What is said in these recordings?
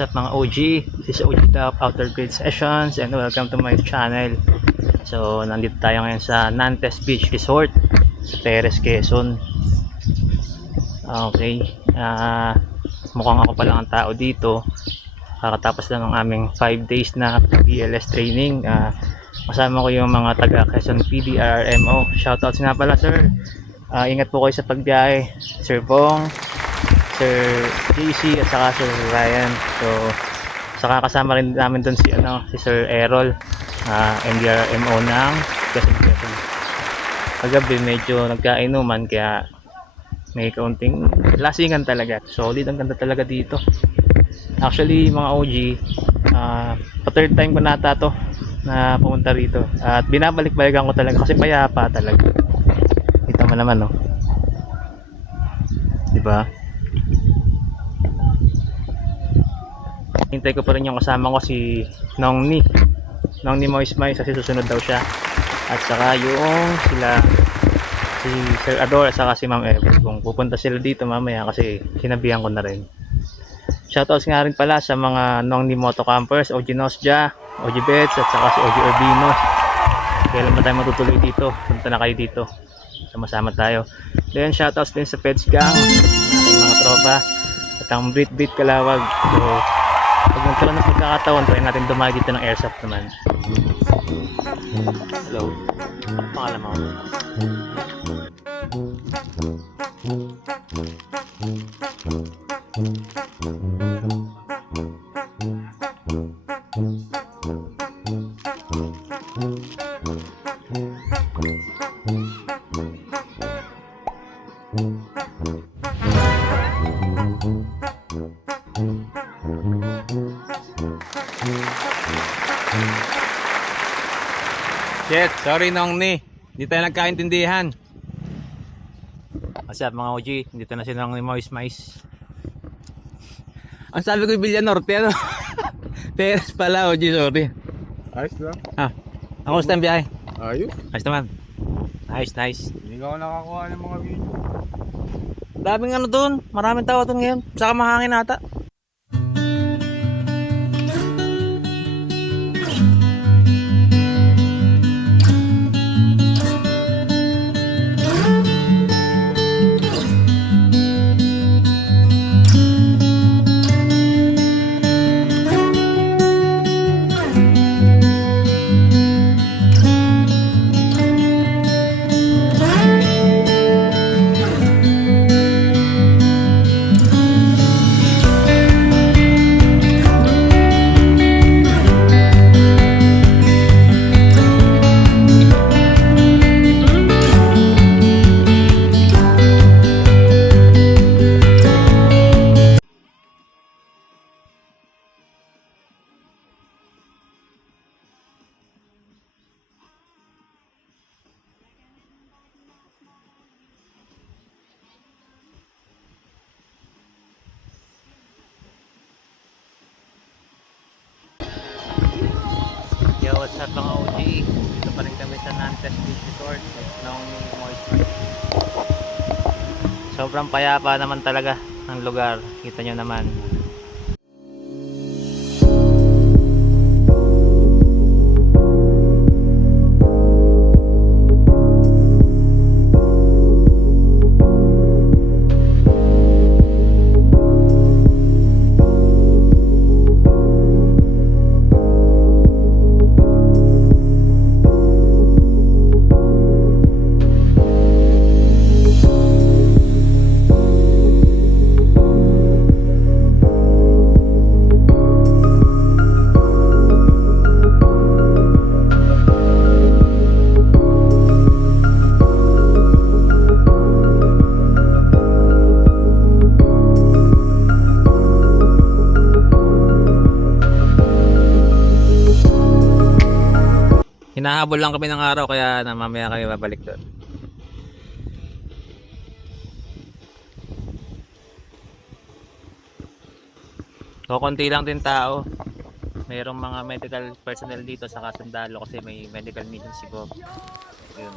what's up mga OG? This is OG Top Outer Grid Sessions and welcome to my channel. So, nandito tayo ngayon sa Nantes Beach Resort sa Perez, Quezon. Okay, mukhang ako pa lang ang tao dito. Kakatapos lang ng aming 5 days na BLS training. Kasama ko yung mga taga Quezon PDRMO. Shoutouts nga pala sir. Ingat po kayo sa pagbiyahe, Sir Bong, Sir JC at saka Sir Ryan. So saka kasama rin namin doon si Sir Errol, MDRMO ng Quezon. Kagabi medyo nagkainuman kaya may kaunting lasingan talaga. Solid ang ganda talaga dito. Actually mga OG, pa third time ko nata to na pumunta rito at binabalik-balikan ko talaga kasi payapa talaga. Kita mo naman no, diba? Hintay ko pa rin yung kasama ko si Nongni Mois kasi susunod daw siya. At saka yung si Sir Ador at saka si Ma'am Ever kung pupunta sila dito mamaya kasi sinabihan ko na rin. Shoutouts nga rin pala sa mga Nongni Moto Campers, OG Nosja, OG Bets at saka si OG Urbinos. Kailan ba tayo matutuloy dito? Punta na kayo dito, sama-sama tayo. Then shoutouts din sa Peds Gang, aking mga tropa at ang Brit Kalawag. So pag nagkaroon ng pagkakataon, try natin dumayo dito ng airsoft naman. Hello, ano pangalan mo? Shit, sorry Nongni. Hindi tayo nagkaintindihan. What's up mga OG? Dito na sila ng Mois. Ang sabi ko Villa Norte, ano? Perez pala, OG, sorry. Ayos lang. Ang gusto ang biyahe? Ayos. Ayos naman. Nice. Hindi ka nakakuha ng mga video. Daming ano doon. Maraming tao doon ngayon. Saka mahangin ata. Yo, what's up mga OG? Dito pa rin kami sa Nantes Beach Resort ng Mois. Sobrang payapa naman talaga ang lugar. Kita nyo naman. Hinahabol lang kami ng araw kaya na mamaya kami babalik doon. So konti lang din tao. Mayroong mga medical personnel dito sa sundalo kasi may medical mission si Bob. Yun.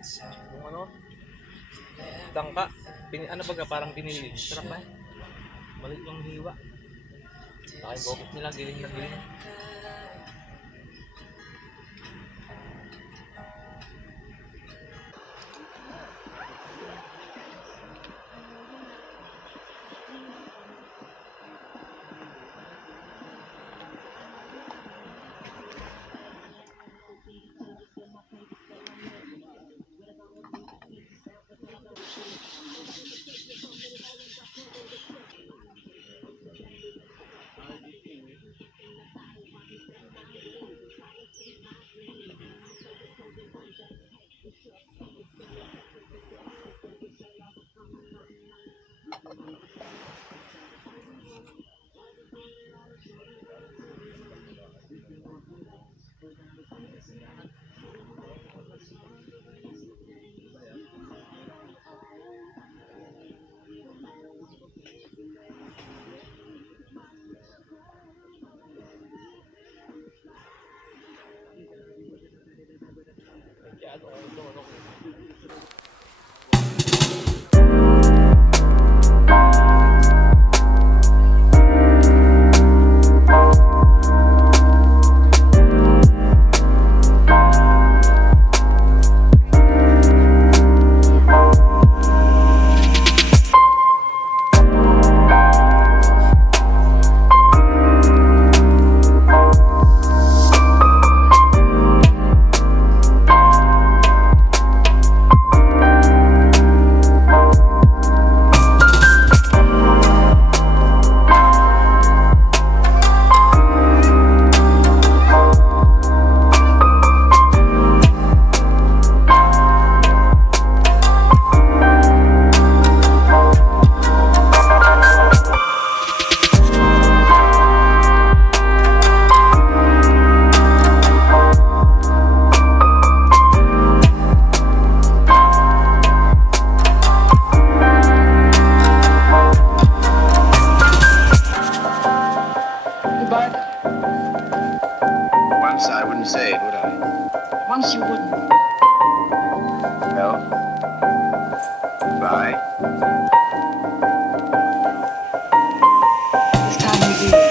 Yung ano, tangka. Ano baga, parang binili. Sarap ba? Maliit yung hiwa. Saka yung bokit nila, giling na giling. Once I wouldn't say it, would I? Once you wouldn't. Well, bye. It's time we did.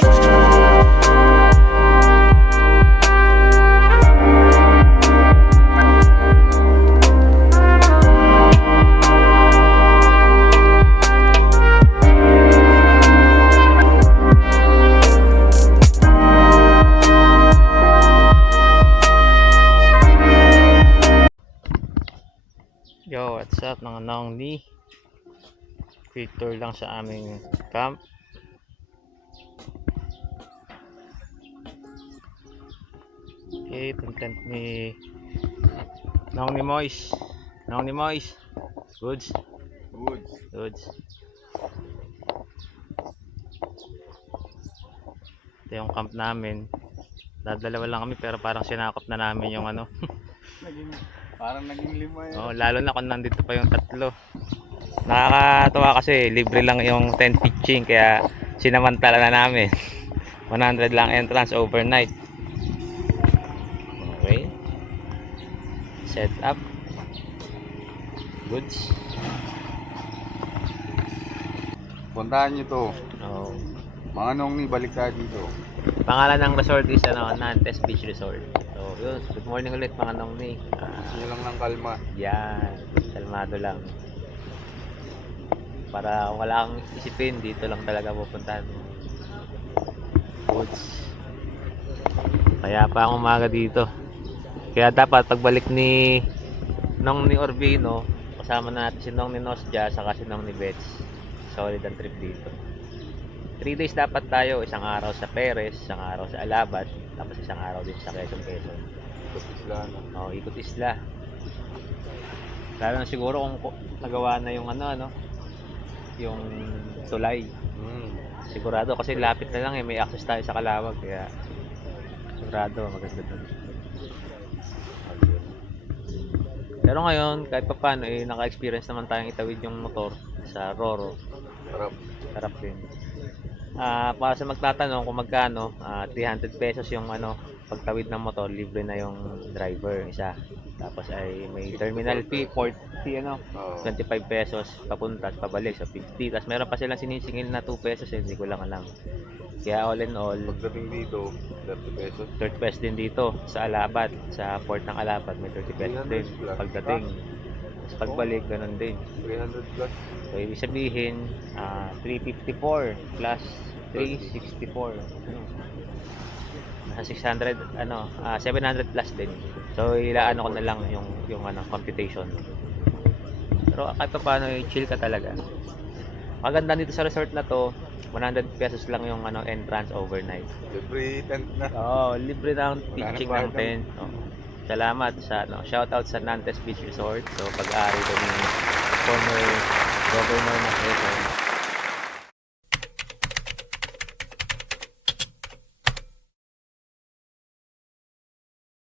Yo, what's up mga naong ni? Quick tour lang sa aming camp. Okay, content ni Naong ni Mois. Naong ni Mois. Goods. Woods. Goods. Ito yung camp namin. Dadalawa lang kami pero parang sinakop na namin yung ano. Parang naging 5 yan. Oh, lalo na kung nandito pa yung tatlo. Nakakatuwa kasi libre lang yung tent pitching kaya sinamantala na namin. 100 lang entrance overnight. Okay. Set up. Goods. Puntahan nyo to. Oh. Mga nung balik tayo dito. Pangalan ng resort is Nantes Beach Resort. So, yun. Good morning ulit mga nong ni. Gusto nyo lang ng kalma. Yan. Kalmado lang. Para wala kang isipin, dito lang talaga pupuntahan mo. Goods. Kaya pa ang umaga dito. Kaya dapat pagbalik ni Nong ni Orbino, kasama natin si Nong ni Nosja saka si Nong ni Bets. Solid ang trip dito. 3 days dapat tayo, isang araw sa Perez, isang araw sa Alabat, tapos isang araw din sa Quezon. Ikot isla na. Oh, ikot isla. Lalo na siguro kung nagawa na yung yung tulay. Sigurado kasi lapit na lang may access tayo sa Calawag kaya sigurado maganda doon. Pero ngayon, kahit pa paano naka-experience naman tayong itawid yung motor sa Roro. Sarap. Sarap din. Para sa magtatanong kung magkano, 300 pesos yung pagtawid ng motor, libre na yung driver isa. Tapos ay may terminal fee, port fee, Oo. 25 pesos papunta at pabalik sa 50. Tapos meron pa silang sinisingil na 2 pesos, hindi ko lang alam. Kaya all in all, Pagdating dito, 30 pesos. 30 pesos din dito sa Alabat, sa port ng Alabat may 30 pesos din 300 plus. pagdating. Tapos pagbalik, ganun din. 300 plus. So, ibig sabihin, 354 plus 364. Nasa 600, 700 plus din. So, ilaano ko na lang yung computation. Pero kahit pa paano, chill ka talaga. Maganda dito sa resort na to, 100 pesos lang yung entrance overnight. Libre tent na. Oo, libre na ang Wala pitching nang ng bayad tent. Oo. Salamat sa shoutout sa Nantes Beach Resort. So pag-aari ko ni former governor ng Quezon.